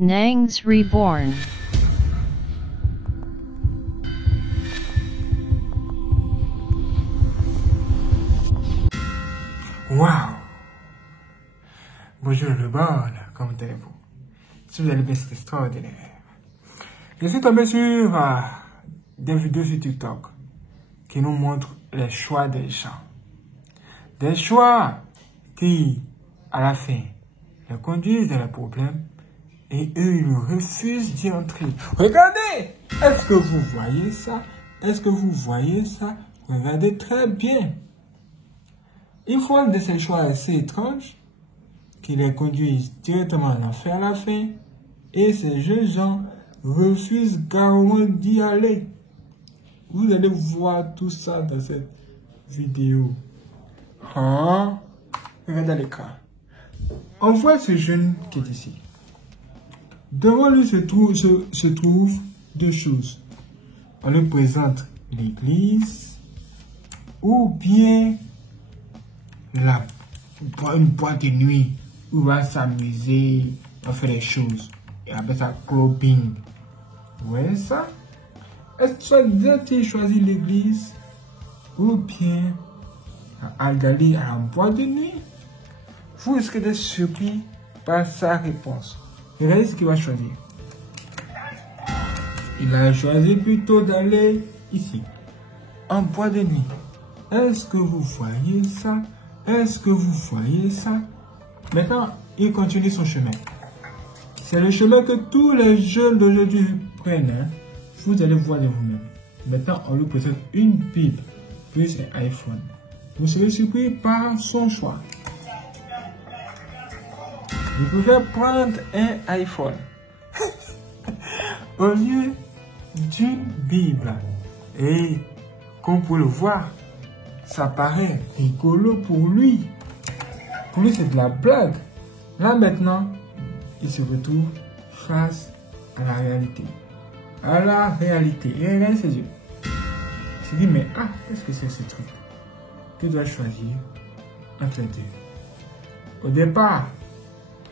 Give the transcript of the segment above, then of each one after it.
Nangs Reborn. Waouh! Bonjour le bon, comment allez-vous? Si vous allez bien, c'est extraordinaire. Je suis tombé sur des vidéos sur TikTok qui nous montrent les choix des gens. Des choix qui, à la fin, les conduisent dans les problèmes et eux, ils refusent d'y entrer. Regardez! Est-ce que vous voyez ça? Est-ce que vous voyez ça? Regardez très bien. Ils font de ces choix assez étranges qui les conduisent directement à l'enfer à la fin et ces jeunes gens refusent carrément d'y aller. Vous allez voir tout ça dans cette vidéo. Regardez l'écran. On voit ce jeune qui est ici. Devant lui se trouvent deux choses. On lui présente l'église ou bien une boîte de nuit où on va s'amuser, on fait des choses. Et après ça, clubbing. Vous voyez ça? Est-ce que tu choisis l'église ou bien aller à une boîte de nuit? Vous risquez d'être surpris par sa réponse. Regardez ce qu'il va choisir. Il a choisi plutôt d'aller ici, en boîte de nuit. Est-ce que vous voyez ça? Est-ce que vous voyez ça? Maintenant, il continue son chemin. C'est le chemin que tous les jeunes d'aujourd'hui prennent. Vous allez voir de vous-même. Maintenant, on lui présente une Bible plus un iPhone. Vous serez surpris par son choix. Vous pouvez prendre un iPhone au lieu d'une Bible. Et comme vous pouvez le voir, ça paraît rigolo pour lui. Pour lui, c'est de la blague. Là, maintenant, il se retrouve face à la réalité. À la réalité. Et regarde ses yeux. Il se dit, mais qu'est-ce que c'est ce truc? Tu dois choisir entre les deux. Au départ,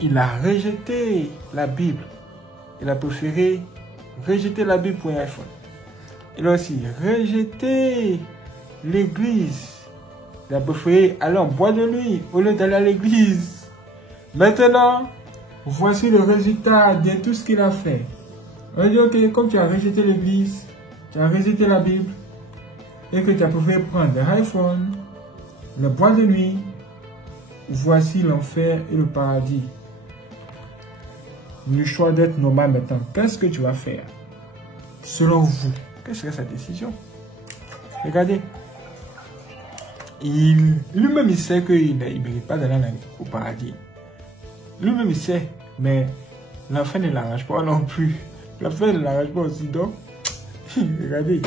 il a rejeté la Bible. Il a préféré rejeter la Bible pour un iPhone. Il a aussi rejeté l'église. Il a préféré aller en boîte de nuit au lieu d'aller à l'église. Maintenant, voici le résultat de tout ce qu'il a fait. On dit, ok, comme tu as rejeté l'église, tu as rejeté la Bible, et que tu as préféré prendre l'iPhone, le boîte de nuit, voici l'enfer et le paradis. Le choix d'être normal maintenant. Qu'est-ce que tu vas faire? Selon vous, quelle serait sa décision? Regardez. Lui-même, il sait qu'il ne mérite pas d'aller au paradis. Lui-même, il sait, mais l'enfer ne l'arrange pas non plus. L'enfer ne l'arrange pas aussi, donc, regardez,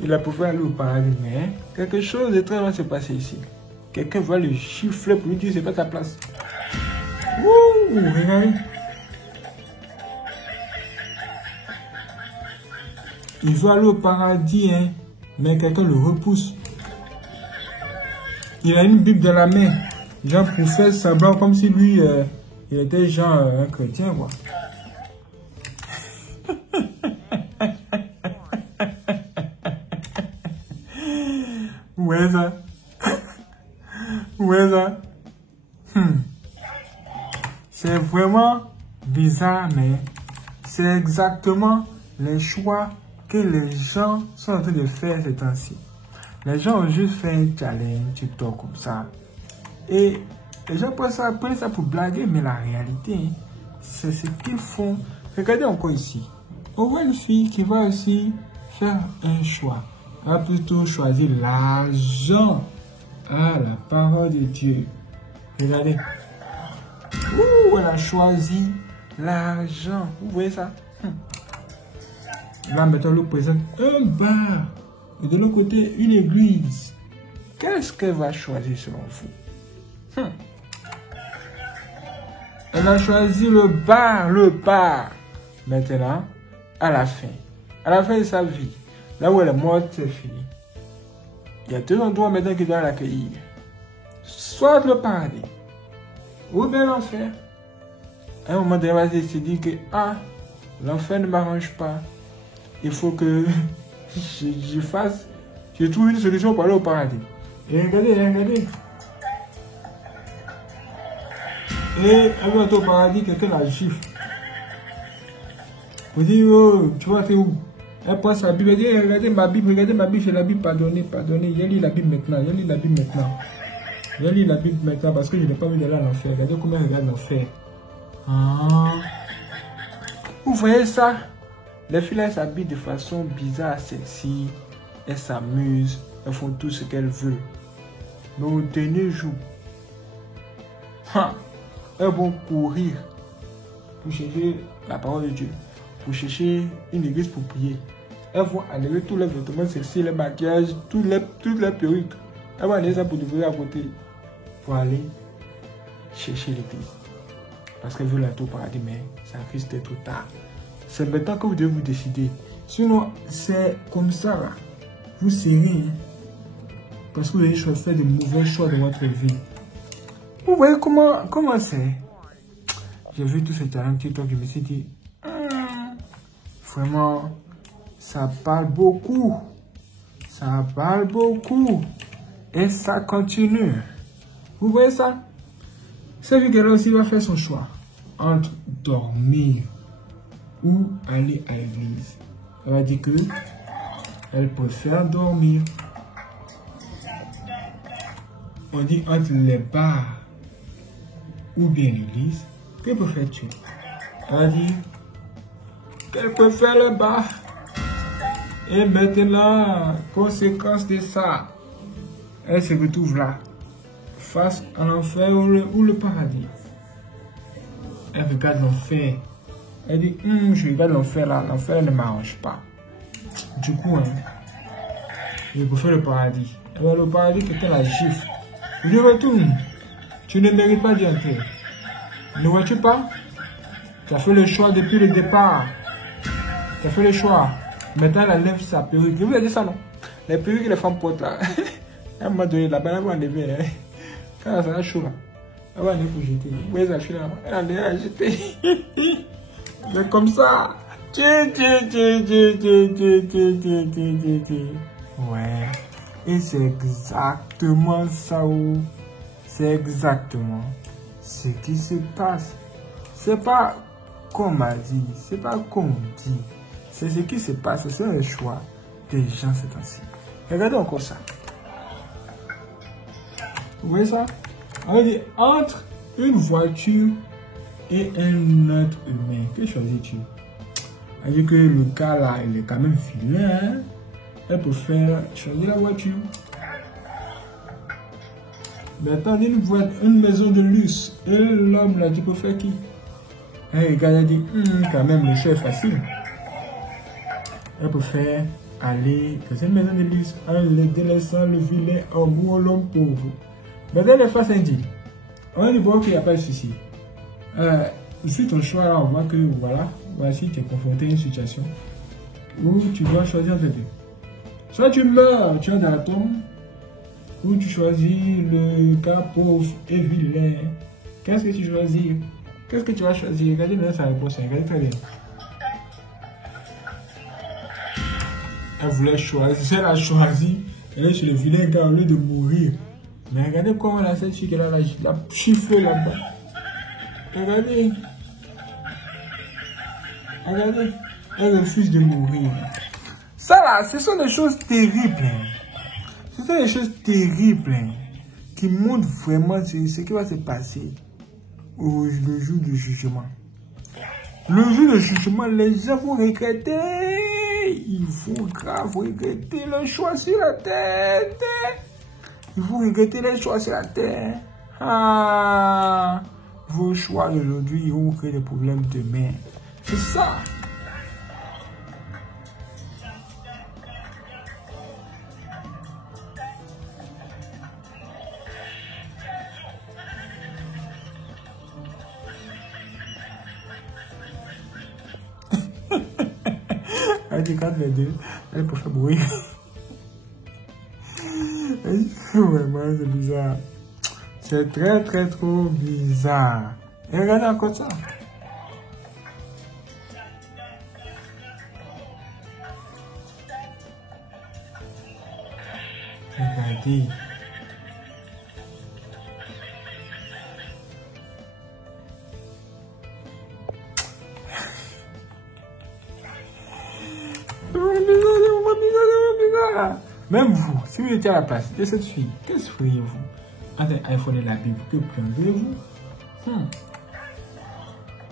il a préféré aller au paradis, mais quelque chose de très mal s'est passé ici. Quelqu'un va le chiffler pour lui dire, c'est pas ta place. Ouh, regardez. Il veut aller au paradis, mais quelqu'un le repousse. Il a une Bible dans la main. Genre pour faire semblant comme si lui, il était genre un chrétien, quoi. Où est ça? Où est ça? C'est vraiment bizarre, mais c'est exactement les choix que les gens sont en train de faire ces temps-ci. Les gens ont juste fait un challenge TikTok comme ça. Et les gens prennent ça pour blaguer, mais la réalité, c'est ce qu'ils font. Regardez encore ici. On voit une fille qui va aussi faire un choix. Elle va plutôt choisir l'argent. La parole de Dieu. Regardez. Ouh, elle a choisi l'argent. Vous voyez ça? Là, maintenant, on lui présente un bar. Et de l'autre côté, une église. Qu'est-ce qu'elle va choisir selon vous? Elle a choisi le bar. Maintenant, à la fin de sa vie, là où elle est morte, c'est fini. Il y a deux endroits maintenant qui doivent l'accueillir. Soit le paradis, ou bien l'enfer. À un moment donné, elle se dit que ah, l'enfer ne m'arrange pas. Il faut que je trouve une solution pour aller au paradis. Et regardez. Et elle va au paradis, quelqu'un la gifle. Vous dites, oh, tu vois, t'es où? Elle prend sa Bible, elle dit, regardez ma Bible, j'ai la Bible, pardonnez. Je lis la Bible maintenant, parce que je n'ai pas envie d'aller à l'enfer. Regardez comment elle regarde l'enfer. Ah. Vous voyez ça? Les filles, elles s'habillent de façon bizarre, sexy. Elles s'amusent, elles font tout ce qu'elles veulent. Mais au dernier jour, elles vont courir pour chercher la parole de Dieu, pour chercher une église pour prier. Elles vont enlever tous les vêtements sexy, les maquillages, toutes les perruques. Elles vont aller ça pour déposer à côté, pour aller chercher l'église. Parce qu'elles veulent aller au paradis, mais ça risque d'être trop tard. C'est maintenant que vous devez vous décider. Sinon, c'est comme ça là. Vous serrez. Parce que vous avez fait de mauvais choix dans votre vie. Vous voyez comment c'est? J'ai vu tous ces talents TikTok, je me suis dit, vraiment, ça parle beaucoup. Ça parle beaucoup. Et ça continue. Vous voyez ça? Cette fille là aussi va faire son choix entre dormir ou aller à l'église. Elle va dire que elle préfère dormir. On dit entre les bars ou bien l'église. Que préfères-tu? Elle va dire qu'elle préfère les bars. Et maintenant, conséquence de ça, elle se retrouve là, face à l'enfer ou le paradis. Elle regarde l'enfer. Elle dit, je regarde l'enfer là, l'enfer ne m'arrange pas. Du coup, je préfère le paradis. Et dans le paradis, quelqu'un la gifle. Je retourne. Tu ne mérites pas d'y entrer. Ne vois-tu pas? Tu as fait le choix depuis le départ. Tu as fait le choix. Maintenant, elle enlève sa perruque. Je vous ai dit ça, non? Les perruques que les femmes portent là. À un moment donné, là-bas, elle va enlever. Quand ça va chaud là, elle va enlever pour jeter. Vous voyez sa fille là? Elle a enlevé à jeter. C'est comme ça. Ouais. Et c'est exactement ça. C'est exactement ce qui se passe. C'est pas comme on m'a dit. C'est pas comme on dit. C'est ce qui se passe. C'est un choix des gens ces temps-ci. Regardez encore ça. Vous voyez ça? On dit entre une voiture et un être humain. Que choisis-tu? On dit que le gars là, il est quand même vilain. Hein? Elle préfère choisir la voiture. Maintenant, une maison de luxe. Et l'homme là, tu préfères qui? Elle regarde, elle dit, quand même, le choix est facile. Elle préfère aller dans une maison de luxe en le délaissant le vilain en gros l'homme pauvre. Mais elle est face, elle dit, on dit, bon, ok, il n'y a pas de souci. Si ton choix, là, on voit que, voilà, voici, tu es confronté à une situation où tu dois choisir de deux. Soit tu meurs, tu es dans la tombe, ou tu choisis le gars pauvre et vilain. Qu'est-ce que tu choisis? Qu'est-ce que tu vas choisir? Regardez bien sa réponse, regardez très bien. Elle voulait choisir, elle a choisi, elle est chez le vilain gars au lieu de mourir. Mais regardez comment la cette fille qu'elle a la chiffre là-bas. Regardez. Regardez. Elle refuse de mourir. Ça là, ce sont des choses terribles. Ce sont des choses terribles qui montrent vraiment ce qui va se passer le jour du jugement. Le jour du jugement, les gens vont regretter. Ils vont grave regretter le choix sur la tête. Ils vont regretter les choix sur la tête. Ah, vos choix d'aujourd'hui vont créer des problèmes demain. C'est ça. Elle regarde les deux, elle peut faire bruit. Vraiment, c'est bizarre. C'est très trop bizarre. Et regardez encore ça. Regardez. Même vous, si vous étiez à la place de cette fille, qu'est-ce que feriez-vous? Entre iPhone et la Bible, que prendrez-vous?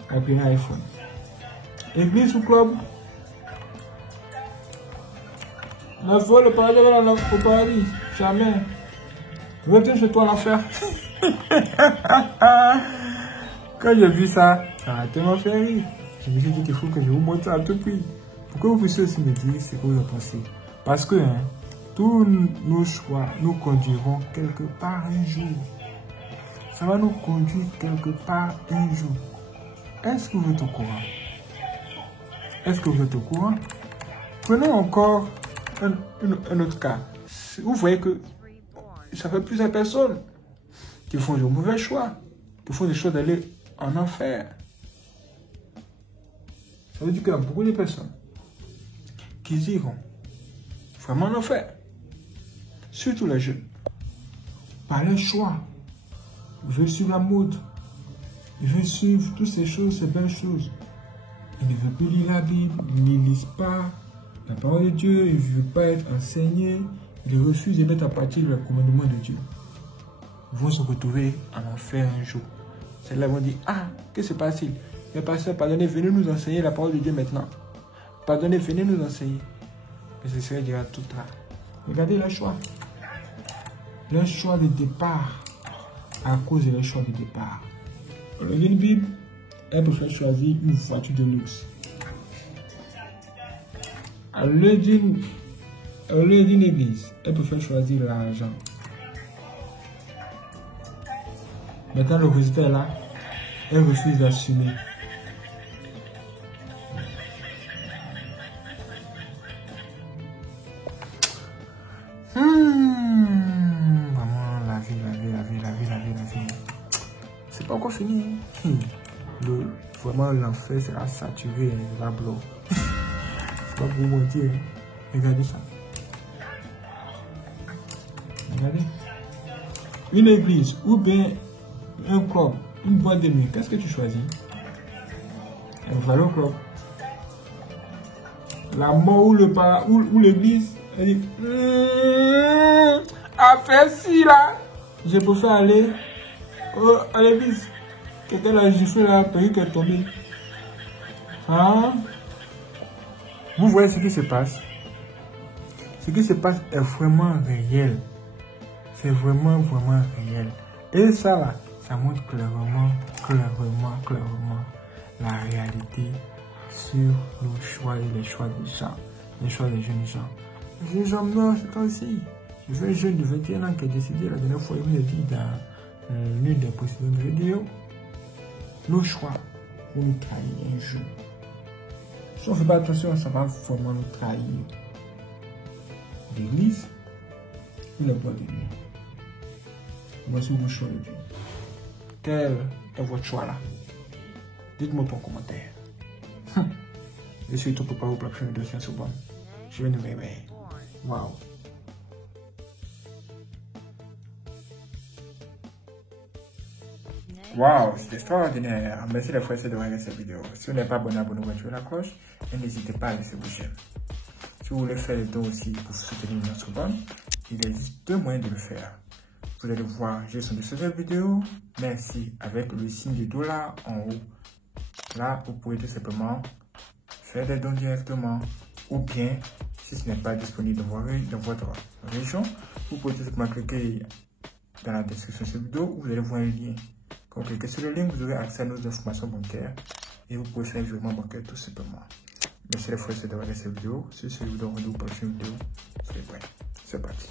Appelez l'iPhone. Église ou club? La foi, le paradis au paradis. Jamais. Retourne chez toi l'enfer. Quand j'ai vu ça, ça m'a tellement fait rire. Je me suis dit qu'il faut que je vous montre ça à tout prix. Pourquoi vous puissiez aussi me dire ce que vous en pensez? Parce que tous nos choix nous conduiront quelque part un jour. Ça va nous conduire quelque part un jour. Est-ce que vous êtes au courant? Est-ce que vous êtes au courant? Prenons encore un autre cas. Vous voyez que ça fait plusieurs personnes qui font de mauvais choix, qui font des choix d'aller en enfer. Ça veut dire qu'il y a beaucoup de personnes qui iront vraiment en enfer. Surtout les jeunes. Par les choix. Ils veulent suivre la mode. Ils veulent suivre toutes ces choses, ces belles choses. Ils ne veulent plus lire la Bible. Ils ne lisent pas la parole de Dieu. Ils ne veulent pas être enseignés. Ils refusent de mettre à partir le commandement de Dieu. Ils vont se retrouver en enfer un jour. Celles-là vont dire, ah, que se passe-t-il? Mais pasteur, pardonnez, venez nous enseigner la parole de Dieu maintenant. Pardonnez, venez nous enseigner. Mais ce serait déjà tout là. Regardez le choix. Le choix de départ. À cause de leur choix de départ. Au lieu d'une Bible, elle préfère choisir une voiture de luxe. Au lieu d'une église, elle préfère choisir l'argent. Maintenant, le résultat est là. Elle refuse d'assumer. Vraiment, la vie. C'est pas encore fini. Vraiment, l'enfer sera saturé, la blow. C'est pas pour vous mentir. Regardez ça. Regardez. Une église ou bien un club, une boîte de nuit. Qu'est-ce que tu choisis? Un Valo Club. La mort ou l'église. Elle dit, affaire si là, je préfère aller à l'église. Quelqu'un l'a giflé là, perdu qu'elle est tombée. Hein? Vous voyez ce qui se passe? Ce qui se passe est vraiment réel. C'est vraiment réel. Et ça là, ça montre clairement la réalité sur nos choix et les choix des gens. Les choix des jeunes gens. Les gens meurent ce temps-ci. Je veux un jeune de 21 ans qui a décidé la dernière fois, il vous a dit dans l'une des précédentes vidéos, nos choix vont nous trahir un jour. Si on ne fait pas attention, ça va vraiment nous trahir. L'église ou la boîte de nuit. Voici vos choix de Dieu. Quel est votre choix là? Dites-moi en commentaire. Je suis tout préparé pour la prochaine vidéo sur Instagram. Je vais nous réveiller. Waouh. Waouh, c'est extraordinaire. Merci les frères de regarder cette vidéo. Si vous n'êtes pas abonné, abonnez-vous, activez la cloche et n'hésitez pas à laisser vos j'aime. Si vous voulez faire des dons aussi pour soutenir notre bande, il existe deux moyens de le faire. Vous allez voir juste en dessous de cette vidéo. Merci avec le signe du dollar en haut. Là, vous pouvez tout simplement faire des dons directement ou bien, si ce n'est pas disponible dans votre région, vous pouvez tout simplement cliquer dans la description de cette vidéo où vous allez voir un lien. Quand vous cliquez sur le lien, vous aurez accès à nos informations bancaires et vous pouvez faire un virement bancaire tout simplement. Merci les frères d'avoir regardé cette vidéo. Si c'est vous donne rendez-vous pour la prochaine vidéo, soyez prêts. C'est parti.